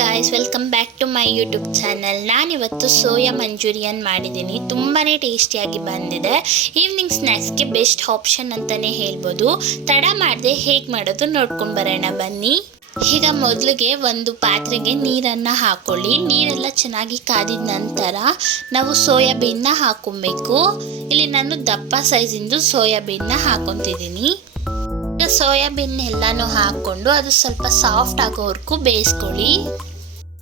Guys, welcome back to my YouTube channel. ನಾನಿವತ್ತು soya Manchurian ಮಾಡಿದ್ದೀನಿ. ತುಂಬಾ ಟೇಸ್ಟಿಯಾಗಿ ಬಂದಿದೆ. ಈವ್ನಿಂಗ್ ಸ್ನ್ಯಾಕ್ಸ್ಗೆ ಬೆಸ್ಟ್ ಆಪ್ಷನ್ ಅಂತಲೇ ಹೇಳ್ಬೋದು. ತಡ ಮಾಡದೆ ಹೇಗೆ ಮಾಡೋದು ನೋಡ್ಕೊಂಡು ಬರೋಣ ಬನ್ನಿ. ಈಗ ಮೊದಲಿಗೆ ಒಂದು ಪಾತ್ರೆಗೆ ನೀರನ್ನು ಹಾಕ್ಕೊಳ್ಳಿ. ನೀರೆಲ್ಲ ಚೆನ್ನಾಗಿ ಕಾದಿದ ನಂತರ ನಾವು ಸೋಯಾಬೀನ್ನ ಹಾಕ್ಕೊಬೇಕು. ಇಲ್ಲಿ ನಾನು ದಪ್ಪ ಸೈಜಿಂದು ಸೋಯಾಬೀನ್ನ ಹಾಕ್ಕೊತಿದ್ದೀನಿ. ಸೋಯಾಬೀನ್ ಎಲ್ಲಾನು ಹಾಕ್ಕೊಂಡು ಅದು ಸ್ವಲ್ಪ ಸಾಫ್ಟ್ ಆಗೋವರೆಗೂ ಬೇಯಿಸ್ಕೊಳ್ಳಿ.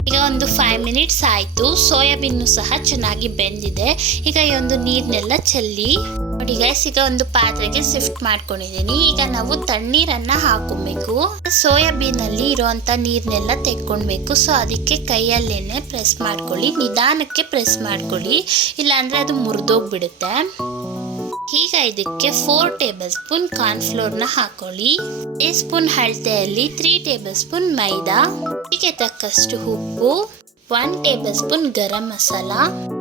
ಈಗ ಒಂದು 5 ಮಿನಿಟ್ಸ್ ಆಯಿತು. ಸೋಯಾಬೀನು ಸಹ ಚೆನ್ನಾಗಿ ಬೆಂದಿದೆ. ಈಗ ಈ ಒಂದು ನೀರನ್ನೆಲ್ಲ ಚೆಲ್ಲಿ ನೋಡಿ ಗೈಸ್, ಈಗ ಒಂದು ಪಾತ್ರೆಗೆ ಶಿಫ್ಟ್ ಮಾಡ್ಕೊಂಡಿದ್ದೀನಿ. ಈಗ ನಾವು ತಣ್ಣೀರನ್ನು ಹಾಕೊಬೇಕು. ಸೋಯಾಬೀನಲ್ಲಿ ಇರೋವಂಥ ನೀರನ್ನೆಲ್ಲ ತೆಕ್ಕೊಳ್ಬೇಕು. ಸೊ ಅದಕ್ಕೆ ಕೈಯಲ್ಲೇನೆ ಪ್ರೆಸ್ ಮಾಡ್ಕೊಳ್ಳಿ, ನಿಧಾನಕ್ಕೆ ಪ್ರೆಸ್ ಮಾಡ್ಕೊಳ್ಳಿ, ಇಲ್ಲಾಂದರೆ ಅದು ಮುರಿದೋಗ್ಬಿಡುತ್ತೆ. ಈಗ ಇದಕ್ಕೆ 4 ಟೇಬಲ್ ಸ್ಪೂನ್ ಕಾರ್ನ್ಫ್ಲೋರ್ನ ಹಾಕೊಳ್ಳಿ. 1 ಸ್ಪೂನ್ ಹಳತೆಯಲ್ಲಿ 3 ಟೇಬಲ್ ಸ್ಪೂನ್ ಮೈದಾ, ರುಚಿಗೆ ತಕ್ಕಷ್ಟು ಉಪ್ಪು, 1 table spoon garam masala,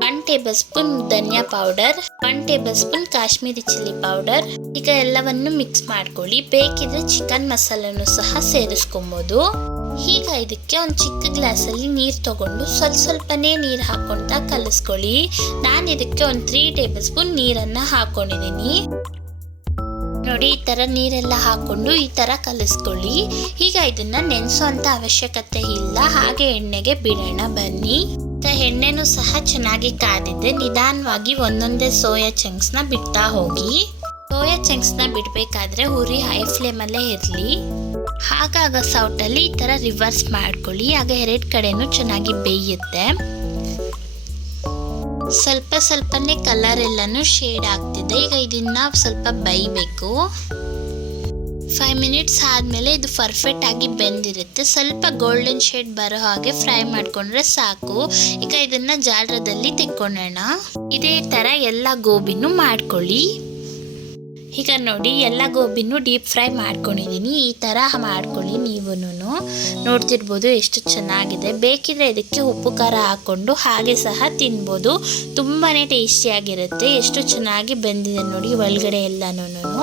1 table spoon dhaniya powder, 1 table spoon Kashmiri chilli powder. ಈಗ ಎಲ್ಲವನ್ನು ಮಿಕ್ಸ್ ಮಾಡ್ಕೊಳ್ಳಿ. ಬೇಕಿದ್ರೆ ಚಿಕನ್ ಮಸಾಲನ್ನು ಸಹ ಸೇರಿಸ್ಕೊಬೋದು. ಈಗ ಇದಕ್ಕೆ ಒಂದು ಚಿಕ್ಕ ಗ್ಲಾಸಲ್ಲಿ ನೀರು ತಗೊಂಡು ಸ್ವಲ್ಪನೇ ನೀರು ಹಾಕ್ಕೊಳ್ತಾ ಕಲಿಸ್ಕೊಳ್ಳಿ. ನಾನು ಇದಕ್ಕೆ ಒಂದು 3 ಟೇಬಲ್ ಸ್ಪೂನ್ ನೀರನ್ನು ಹಾಕ್ಕೊಂಡಿದ್ದೀನಿ. ನೋಡಿ, ಈ ಥರ ನೀರೆಲ್ಲ ಹಾಕ್ಕೊಂಡು ಈ ಥರ ಕಲಿಸ್ಕೊಳ್ಳಿ. ಈಗ ಇದನ್ನು ನೆನೆಸೋಂಥ ಅವಶ್ಯಕತೆ ಇಲ್ಲ, ಹಾಗೆ ಎಣ್ಣೆಗೆ ಬಿಡೋಣ ಬನ್ನಿ. ಎಣ್ಣೆನೂ ಸಹ ಚೆನ್ನಾಗಿ ಕಾದಿದೆ. ನಿಧಾನವಾಗಿ ಒಂದೊಂದೇ ಸೋಯಾ ಚಂಕ್ಸ್ನ ಬಿಡ್ತಾ ಹೋಗಿ. ಸೋಯಾ ಚಂಕ್ಸ್ನ ಬಿಡಬೇಕಾದ್ರೆ ಉರಿ ಹೈ ಫ್ಲೇಮಲ್ಲೇ ಇರಲಿ. ಆಗಾಗ ಸೌಟಲ್ಲಿ ಈ ಥರ ರಿವರ್ಸ್ ಮಾಡ್ಕೊಳ್ಳಿ. ಆಗ 2 ಕಡೆನೂ ಚೆನ್ನಾಗಿ ಬೇಯುತ್ತೆ. ಸ್ವಲ್ಪನೇ ಕಲರ್ ಎಲ್ಲನೂ ಶೇಡ್ ಆಗ್ತಿದೆ. ಈಗ ಇದನ್ನ ಸ್ವಲ್ಪ ಬೇಯಬೇಕು. 5 ಮಿನಿಟ್ಸ್ ಆದಮೇಲೆ ಇದು ಪರ್ಫೆಕ್ಟ್ ಆಗಿ ಬೆಂದಿರುತ್ತೆ. ಸ್ವಲ್ಪ ಗೋಲ್ಡನ್ ಶೇಡ್ ಬರೋ ಹಾಗೆ ಫ್ರೈ ಮಾಡ್ಕೊಂಡ್ರೆ ಸಾಕು. ಈಗ ಇದನ್ನ ಜಾಲರದಲ್ಲಿ ತೆಕ್ಕೊಳ್ಳೋಣ. ಇದೇ ಥರ ಎಲ್ಲ ಗೋಬಿನೂ ಮಾಡ್ಕೊಳ್ಳಿ. ಈಗ ನೋಡಿ, ಎಲ್ಲ ಗೋಬಿನೂ ಡೀಪ್ ಫ್ರೈ ಮಾಡ್ಕೊಂಡಿದ್ದೀನಿ. ಈ ಥರ ಮಾಡ್ಕೊಳ್ಳಿ. ನೀವೂ ನೋಡ್ತಿರ್ಬೋದು ಎಷ್ಟು ಚೆನ್ನಾಗಿದೆ. ಬೇಕಿದ್ರೆ ಇದಕ್ಕೆ ಉಪ್ಪು ಖಾರ ಹಾಕ್ಕೊಂಡು ಹಾಗೆ ಸಹ ತಿನ್ಬೋದು. ತುಂಬಾ ಟೇಸ್ಟಿಯಾಗಿರುತ್ತೆ. ಎಷ್ಟು ಚೆನ್ನಾಗಿ ಬೆಂದಿದೆ ನೋಡಿ ಒಳಗಡೆ ಎಲ್ಲನೂ.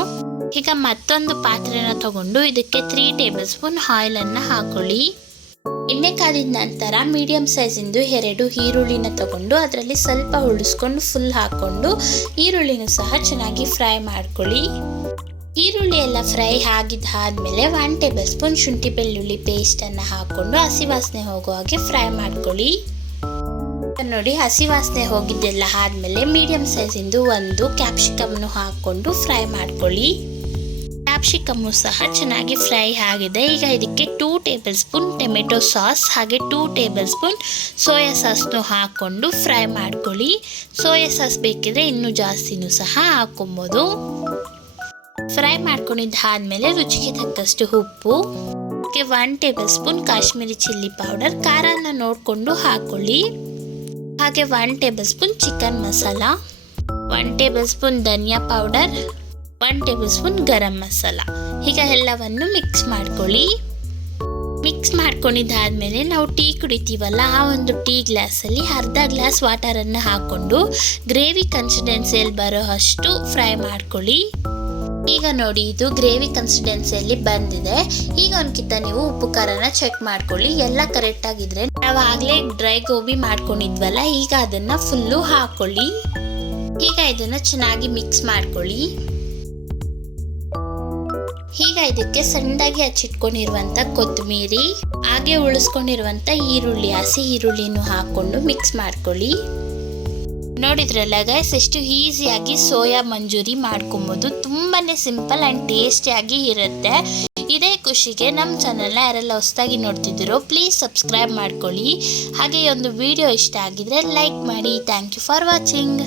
ಈಗ ಮತ್ತೊಂದು ಪಾತ್ರೆನ ತಗೊಂಡು ಇದಕ್ಕೆ 3 ಟೇಬಲ್ ಸ್ಪೂನ್ ಆಯಿಲನ್ನು ಹಾಕೊಳ್ಳಿ. ಎಣ್ಣೆ ಕಾದಿದ ನಂತರ ಮೀಡಿಯಂ ಸೈಜಿಂದು 2 ಈರುಳ್ಳಿನ ತಗೊಂಡು ಅದರಲ್ಲಿ ಸ್ವಲ್ಪ ಉಳಿಸ್ಕೊಂಡು ಫುಲ್ ಹಾಕ್ಕೊಂಡು ಈರುಳ್ಳಿನೂ ಸಹ ಚೆನ್ನಾಗಿ ಫ್ರೈ ಮಾಡ್ಕೊಳ್ಳಿ. ಈರುಳ್ಳಿ ಎಲ್ಲ ಫ್ರೈ ಆಗಿದ್ದಾದಮೇಲೆ 1 ಟೇಬಲ್ ಸ್ಪೂನ್ ಶುಂಠಿ ಬೆಳ್ಳುಳ್ಳಿ ಪೇಸ್ಟನ್ನು ಹಾಕ್ಕೊಂಡು ಹಸಿ ವಾಸನೆ ಹೋಗೋ ಹಾಗೆ ಫ್ರೈ ಮಾಡ್ಕೊಳ್ಳಿ. ನೋಡಿ, ಹಸಿ ವಾಸನೆ ಹೋಗಿದ್ದೆಲ್ಲ ಆದಮೇಲೆ ಮೀಡಿಯಂ ಸೈಜಿಂದು ಒಂದು ಕ್ಯಾಪ್ಸಿಕಮ್ನು ಹಾಕ್ಕೊಂಡು ಫ್ರೈ ಮಾಡ್ಕೊಳ್ಳಿ. ಕ್ಯಾಪ್ಸಿಕಮ್ಮು ಸಹ ಚೆನ್ನಾಗಿ ಫ್ರೈ ಆಗಿದೆ. ಈಗ ಇದಕ್ಕೆ 2 ಟೇಬಲ್ ಸ್ಪೂನ್ ಟೊಮೆಟೊ ಸಾಸ್ ಹಾಗೆ 2 ಟೇಬಲ್ ಸ್ಪೂನ್ ಸೋಯಾ ಸಾಸ್ನು ಹಾಕ್ಕೊಂಡು ಫ್ರೈ ಮಾಡ್ಕೊಳ್ಳಿ. ಸೋಯಾ ಸಾಸ್ ಬೇಕಿದ್ರೆ ಇನ್ನೂ ಜಾಸ್ತಿನೂ ಸಹ ಹಾಕ್ಕೊಬೋದು. ಫ್ರೈ ಮಾಡ್ಕೊಂಡಿದ್ದಾದಮೇಲೆ ರುಚಿಗೆ ತಕ್ಕಷ್ಟು ಉಪ್ಪು, 1 table spoon Kashmiri chilli powder, ಖಾರನ ನೋಡಿಕೊಂಡು ಹಾಕ್ಕೊಳ್ಳಿ. ಹಾಗೆ 1 table spoon chicken masala, 1 table spoon dhaniya powder, 1 table spoon garam masala. ಈಗ ಎಲ್ಲವನ್ನು ಮಿಕ್ಸ್ ಮಾಡ್ಕೊಳ್ಳಿ. ಮಿಕ್ಸ್ ಮಾಡ್ಕೊಂಡಿದ್ದಾದಮೇಲೆ ನಾವು ಟೀ ಕುಡಿತೀವಲ್ಲ, ಆ ಒಂದು ಟೀ ಗ್ಲಾಸಲ್ಲಿ ಅರ್ಧ ಗ್ಲಾಸ್ ವಾಟರನ್ನು ಹಾಕ್ಕೊಂಡು ಗ್ರೇವಿ ಕನ್ಸಿಸ್ಟೆನ್ಸಿಯಲ್ಲಿ ಬರೋ ಅಷ್ಟು ಫ್ರೈ ಮಾಡ್ಕೊಳ್ಳಿ. ಈಗ ನೋಡಿ, ಇದು ಗ್ರೇವಿ ಕನ್ಸಿಸ್ಟೆನ್ಸಿಯಲ್ಲಿ ಬಂದಿದೆ. ಈಗ ಒಂದ್ಕಿಂತ ನೀವು ಉಪ್ಪು ಖಾರನ ಚೆಕ್ ಮಾಡ್ಕೊಳ್ಳಿ. ಎಲ್ಲ ಕರೆಕ್ಟ್ ಆಗಿದ್ರೆ ನಾವು ಆಗಲೇ ಡ್ರೈ ಗೋಬಿ ಮಾಡ್ಕೊಂಡಿದ್ವಲ್ಲ, ಈಗ ಅದನ್ನು ಫುಲ್ಲು ಹಾಕ್ಕೊಳ್ಳಿ. ಈಗ ಇದನ್ನು ಚೆನ್ನಾಗಿ ಮಿಕ್ಸ್ ಮಾಡ್ಕೊಳ್ಳಿ. ಈಗ ಇದಕ್ಕೆ ಸಣ್ಣದಾಗಿ ಹಚ್ಚಿಟ್ಕೊಂಡಿರುವಂಥ ಕೊತ್ತಂಬರಿ ಹಾಗೆ ಉಳಿಸ್ಕೊಂಡಿರುವಂಥ ಈರುಳ್ಳಿ, ಹಸಿ ಈರುಳ್ಳಿನೂ ಹಾಕ್ಕೊಂಡು ಮಿಕ್ಸ್ ಮಾಡ್ಕೊಳ್ಳಿ. ನೋಡಿದ್ರಲ್ಲ ಗೈಸ್, ಎಷ್ಟು ಈಸಿಯಾಗಿ ಸೋಯಾ ಮಂಚೂರಿ ಮಾಡ್ಕೊಬೋದು. ತುಂಬಾ ಸಿಂಪಲ್ ಆ್ಯಂಡ್ ಟೇಸ್ಟಿಯಾಗಿ ಇರುತ್ತೆ. ಇದೇ ಖುಷಿಗೆ ನಮ್ಮ ಚಾನಲ್ನ ಯಾರೆಲ್ಲ ಹೊಸದಾಗಿ ನೋಡ್ತಿದ್ದೀರೋ ಪ್ಲೀಸ್ ಸಬ್ಸ್ಕ್ರೈಬ್ ಮಾಡ್ಕೊಳ್ಳಿ. ಹಾಗೆ ಈ ಒಂದು ವಿಡಿಯೋ ಇಷ್ಟ ಆಗಿದ್ರೆ ಲೈಕ್ ಮಾಡಿ. Thank you for watching.